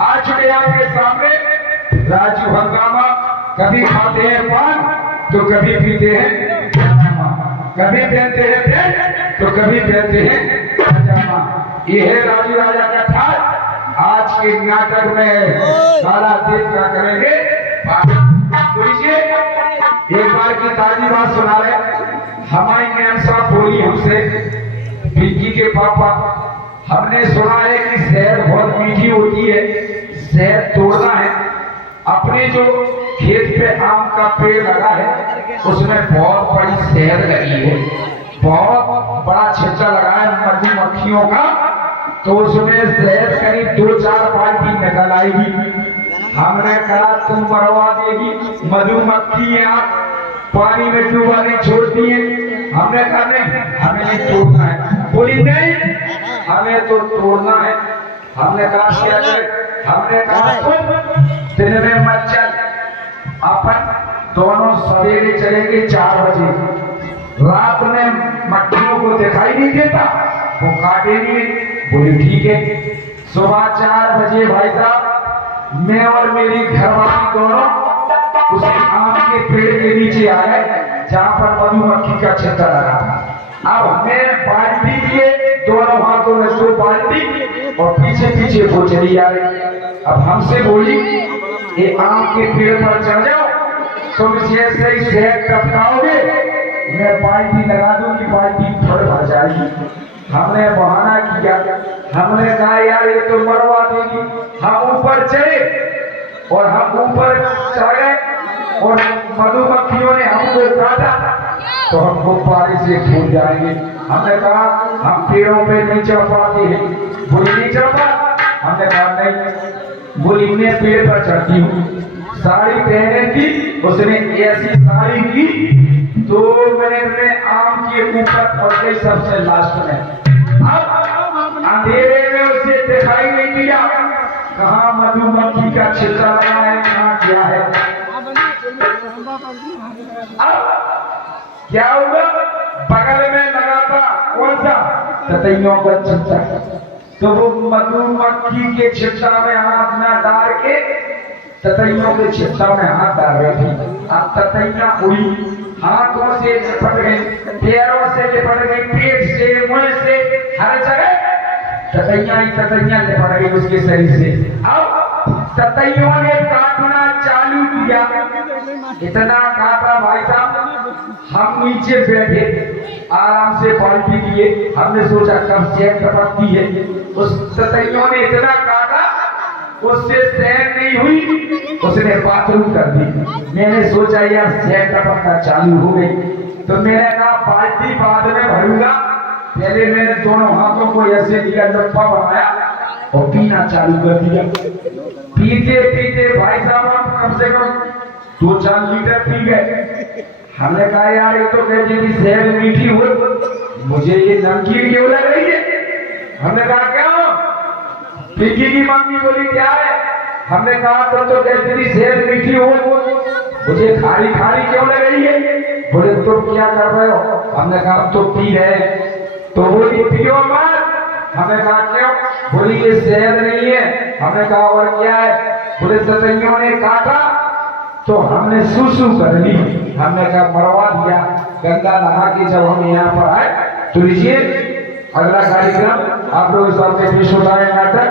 आज चुके आपके सामने राजू हंगामा। कभी खाते हैं पान तो कभी पीते हैं पजामा, कभी पहनते हैं पेंट तो कभी पहनते हैं पजामा। ये है राजू राजा का ठाट। आज के नाटक में सारा देश का करेंगे। तो एक बार की ताजी बात सुना रहे। हमारी मैम साहब बोली हमसे, पिंकी के पापा, हमने सुना है कि शहद बहुत मीठी होती है, शहद तोड़ना है। अपने जो खेत पे आम का पेड़ लगा है उसमें बहुत बड़ी शहद लगी है, बहुत बड़ा छिच्चा लगा है मधुमक्खियों का। तो उसमें शहद करीब 2-4 बाल्टी निकल आएगी। हमने कहा तुम मरवा देगी, मधुमक्खी आप पानी में डूबा नहीं छोड़ती है। हमने कहा नहीं, हमें नहीं तोड़ना है। बोली नहीं, हमें तो तोड़ना है। हमने कहा क्या करें? हमने कहा तुम दिन में मत चल, अपन दोनों सवेरे चलेंगे 4 बजे। रात में मक्खियों को दिखाई नहीं देता, वो काटेंगे। बोली ठीक है। सुबह 4 बजे भाई साहब मैं और मेरी घरवाली दोनों उस आम के पेड़ के नीचे आए जहाँ पर मधुमक्खी का छत्ता लगा था। अब हमें बाल्टी दिए, दोनों हाथों में 2 बाल्टी, और पीछे पीछे वो चली आ रही। अब हमसे बोली ये आम के पेड़ पर चढ़ जाओ, तुम जैसे ही शहद टपकाओगे मैं बाल्टी लगा दूंगी, बाल्टी फट भर जाएगी। हमने बहाना किया, हमने कहा यार ये तो मरवा देगी। हम ऊपर चढ़े और हम ऊपर चढ़े और मधुमक्खियों ने हमको काटा तो हम गुब्बारे से फूट जाएंगे। हमने कहा हम पेड़ों पे नहीं चढ़ पाते हैं। बोली नहीं चढ़ पा? हमने कहा नहीं। बोली मैं पेड़ पर चढ़ती हूँ। साड़ी पहने थी, उसने ऐसी साड़ी की 2 मिनट में आम के ऊपर पड़ गई सबसे लास्ट में। अब अंधेरे में उसे दिखाई नहीं दिया कहाँ मधुमक्खी का छिल्ला लगा है, कहाँ क्या है। अब क्या हुआ? बगल में लगा था कौन सा? ततैयों का छिल्ला। तो वो मधुमक्खी के छिल्ला में हाथ न डाल के ततैयों के छिल्ला में हाथ डाल रही थी। अब ततैया हुई, हाथों से लिपट गई, पैरों से लिपट गई, पेट से, मुंह से, हर जगह ततैया ही ततैया लिपट गई उसके शरीर से। अब ततैयों ने काटना चालू किया, इतना काटा भाई साहब, हम नीचे बैठे आराम से बाल्टी लिए। हमने सोचा कब चेक टपकती है। उस ततैयों ने इतना काटा, उससे सहन नहीं हुई, उसने बाथरूम कर दी। मैंने सोचा यार सहन टपकना चालू हो गई, तो मैंने कहा बाल्टी बाद में भरूंगा। पहले मैंने दोनों हाथों को ऐसे लिया, लफा बनाया और पीना चालू कर दिया। पीते पीते भाई साहब हम कम से कम 2-4 लीटर पी गए। हमने कहा यार ये तो कहती थी शहद मीठी हो, मुझे ये नमकीन क्यों लग रही है? हमने कहा क्या हो? पिंकी की मम्मी बोली क्या है? हमने कहा तुम तो कहती थी शहद मीठी हो, मुझे खारी खारी क्यों लग रही है? बोले तुम क्या कर रहे हो? हमने कहा तो पी रहे। तो बोली पियो मत। हमने कहा क्यों? बोली ये शहद नहीं है। हमने कहा और क्या है? बोले ततैयों ने काटा तो हमने सुसु कर ली। हमने कहा मरवा दिया। गंगा नहा के जब हम यहाँ पर आए तो लीजिए अगला कार्यक्रम आप लोग सामने पेश होता है नाटक।